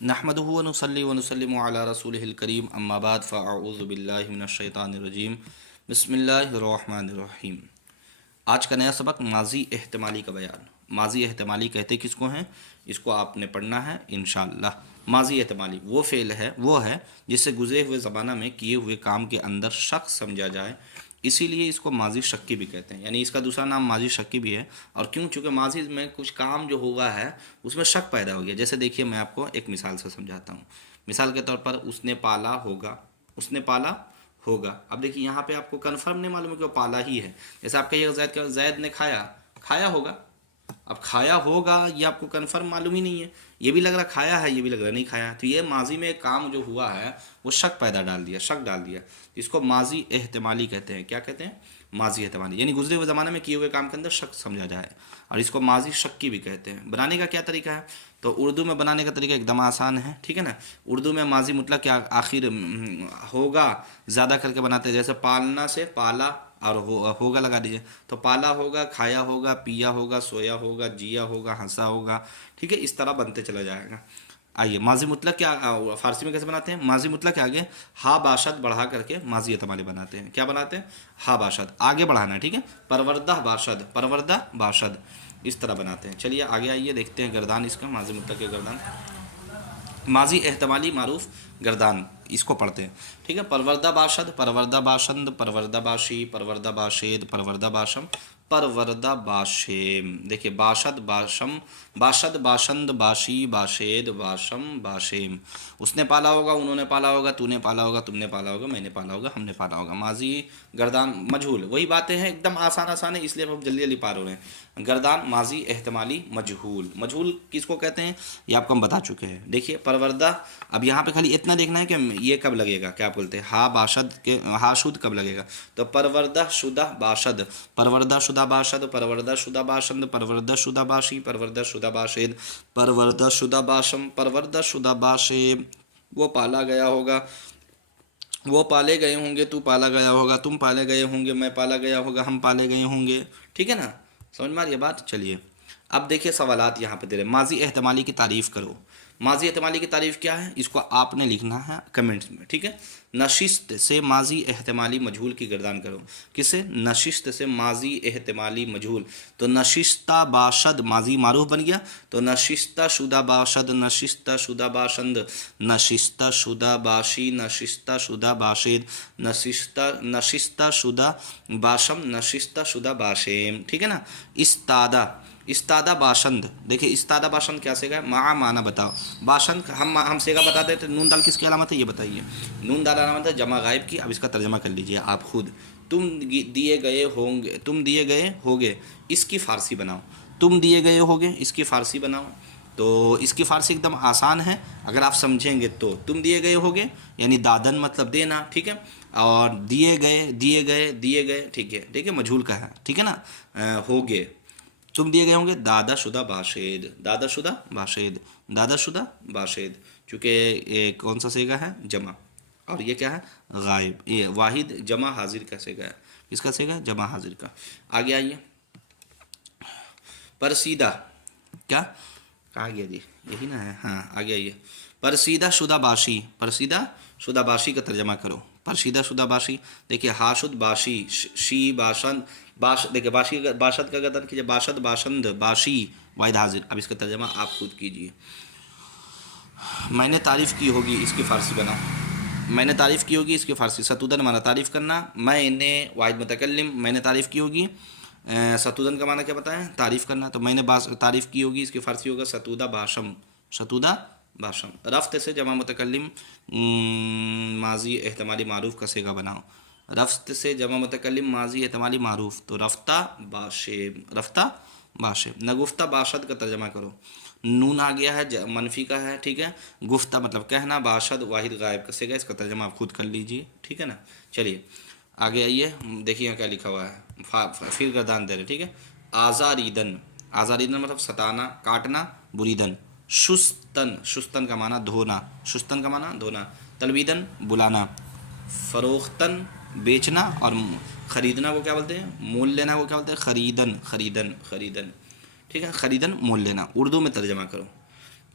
नहमदुहु व नुसल्ली व नुसल्लिमु अला रसूलिहिल करीम अम्मा बाद फ़अऊज़ु बिल्लाहि मिनश शैतानिर रजीम बिस्मिल्लाहिर रहमानिर रहीम। आज का नया सबक माजी एहतमाली का बयान। माजी एहतमाली कहते किसको हैं, इसको आपने पढ़ना है इंशाअल्लाह। माजी एहतमाली वो फ़ेल है, वो है जिससे गुज़रे हुए ज़माना में किए हुए काम के अंदर शक समझा जाए, इसीलिए इसको माजी शक्की भी कहते हैं। यानी इसका दूसरा नाम माजी शक्की भी है। और क्यों? चूँकि माजी में कुछ काम जो हुआ है उसमें शक पैदा हो गया। जैसे देखिए, मैं आपको एक मिसाल से समझाता हूँ। मिसाल के तौर पर उसने पाला होगा, उसने पाला होगा। अब देखिए यहाँ पे आपको कन्फर्म नहीं मालूम है कि वो पाला ही है। जैसे आप कहिएगा जैद ने खाया, खाया होगा। अब खाया होगा ये आपको कन्फर्म मालूम ही नहीं है। ये भी लग रहा खाया है, ये भी लग रहा नहीं खाया। तो ये माजी में एक काम जो हुआ है वो शक पैदा डाल दिया, शक डाल दिया। इसको माजी एहतमाली कहते हैं। क्या कहते हैं? माजी एहतमाली। यानी गुजरे हुए ज़माने में किए हुए काम के अंदर शक समझा जाए, और इसको माजी शक्की भी कहते हैं। बनाने का क्या तरीका है? तो उर्दू में बनाने का तरीका एकदम आसान है, ठीक है ना। उर्दू में माजी मुतलक के आखिर होगा ज़्यादा करके बनाते हैं। जैसे पालना से पाला और होगा लगा दीजिए, तो पाला होगा, खाया होगा, पिया होगा, सोया होगा, जिया होगा, हंसा होगा, ठीक है। इस तरह बनते चला जाएगा। आइए, माजी मुतलक क्या फारसी में कैसे बनाते हैं? माजी मुतलक के आगे हा बाशद बढ़ा करके माजी एहतमाली बनाते हैं। क्या बनाते हैं? हा बाशद आगे बढ़ाना है, ठीक है। परवरदा बाशद, परवरदा बाशद, इस तरह बनाते हैं। चलिए आगे आइए, देखते हैं गर्दान इसका, माजी मुतलक के गर्दान। माजी एहतमाली मारूफ गर्दान, इसको पढ़ते हैं, ठीक है। परवरदा बाशद, परवरदा बाशंद, परवरदा बाशी, परवरदा बाशेद, परवरदा बाशम, परवरदा बाशेम। देखिए, बाशद बाशम, बाशद बाशंद, बाशी, बाशेद, बाशम, बाशेम। उसने पाला होगा, उन्होंने पाला होगा, तूने पाला होगा, तुमने पाला होगा, मैंने पाला होगा, हमने पाला होगा। माजी गर्दान मजहूल, वही बातें हैं, एकदम आसान आसान है, इसलिए हम जल्दी जल्दी पार हो रहे हैं। गर्दान माजी एहतमाली मजहूल। मजहूल किसको कहते हैं ये आपको हम बता चुके हैं। देखिए परवरदा, अब यहाँ पे खाली इतना देखना है कि ये कब लगेगा, क्या बोलते हैं, हा बाशद के हा शुद्ध कब लगेगा। तो परवरदा शुदा बाशद, परवरदा शुदा बाशद, परवरदा शुदा बाशंद, परवरदा शुदा बाशी, परवरदा शुदा बाशेद, परवरदा शुदा बाशम, परवरदा शुदा बाशेब। वो पाला गया होगा, वो पाले गए होंगे, तू पाला गया होगा, तुम पाले गए होंगे, मैं पाला गया होगा, हम पाले गए होंगे, ठीक है ना। समझ में आ रही है बात? चलिए अब देखिए सवालात यहाँ पे दे रहे। माजी एहतमाली की तारीफ़ करो। माजी एहतमाली की तारीफ़ क्या है, इसको आपने लिखना है कमेंट्स में, ठीक है। नशिस्त से माजी एहतमाली मजहूल की गर्दान करो। किसे? नशिस्त से माजी एहतमाली मजहूल। तो नशिस्ता बाशद माजी मारूफ बन गया, तो नशिस्ता शुदा बाशद, नशिस्ता शुदा बाशंद, नशिस्ता शुदा बाशी, नशिस्ता शुदा बाशिद, नशिस्ता शुदा बाशम, नशिस्ता शुदा बाशेम, ठीक है ना। इस्तादा, इस्तादा बाशंद। देखिए इस्तादा बाशंद क्या सेगा, मा माना बताओ। बाशंद हम सेगा बता देते। नून दाल किसकी अलामत है ये बताइए। नून दाल अलामत है जमा गायब की। अब इसका तर्जमा कर लीजिए आप खुद। तुम दिए गए होंगे, तुम दिए गए होगे, इसकी फ़ारसी बनाओ। तुम दिए गए होगे, इसकी फ़ारसी बनाओ। तो इसकी फ़ारसी एकदम आसान है अगर आप समझेंगे तो। तुम दिए गए होगे यानी दादन मतलब देना, ठीक है। और दिए गए, दिए गए, दिए गए, ठीक है, ठीक है, मजहूल का है, ठीक है ना। होगे, तुम दिए गए होंगे, दादा शुदा बाशेद, दादा शुदा बाशेद, दादा शुदा बाशेद। चूँकि ये कौन सा सेगा है, जमा, और ये क्या है, गायब। ये वाहिद जमा हाजिर का सेगा है। किसका सेगा है? जमा हाजिर का। आगे आइए, परसीदा, क्या कहा गया जी, यही ना है, हाँ आगे आइए। परसीदा शुदा बाशी, परसीदा शुदा बाशी का तर्जमा करो। परसीदा शुदा बाशी, देखिए हाशुद बाशी, शी बाशंद, देखिए बाशी बाशद का गर्दन कीजिए, बाशद बाशंद, बाशी वाहिद हाजिर। अब इसका तर्जमा आप खुद कीजिए। मैंने तारीफ़ की होगी, इसकी फ़ारसी बनाओ। मैंने तारीफ़ की होगी, इसकी फ़ारसी। सतूदन माना तारीफ़ करना, मैंने वाहिद मुतकल्लिम, मैंने तारीफ़ की होगी। सतूदन का माना क्या बताएं, तारीफ़ करना। तो मैंने तारीफ़ की होगी, इसकी फ़ारसी होगा सतूदा बाशम, सतूदा बाशम। रफ्त से जमा मुतकल्लिम माजी एहतमाली मारूफ का सेगा बनाओ। रफ्त से जमा मुतकल्लिम माजी एहतमाली मारूफ, तो रफ्ता बाशेब, रफ्ता बाशेब। नगुफ्ता बाशद का तर्जमा करो। नून आ गया है, मनफी का है, ठीक है। गुफ्ता मतलब कहना, बाशद वाहिद गायब का सेगा, इसका तर्जमा आप खुद कर लीजिए, ठीक है ना। चलिए आगे आइए, देखिए यहाँ क्या लिखा हुआ है, फिर गर्दान दे रहे, ठीक है। आज़ारीदन, आज़ारीदन मतलब सताना, काटना, बुरीदन। शुस्तन, शुस्तन का माना धोना, शुस्तन का माना धोना। तलवीदन बुलाना। फ़रोख्तन बेचना, और ख़रीदना को क्या बोलते हैं, मोल लेना को क्या बोलते हैं, ख़रीदन, ख़रीदन, ख़रीदन, ठीक है। ख़रीदन मोल लेना। उर्दू में तर्जमा करो।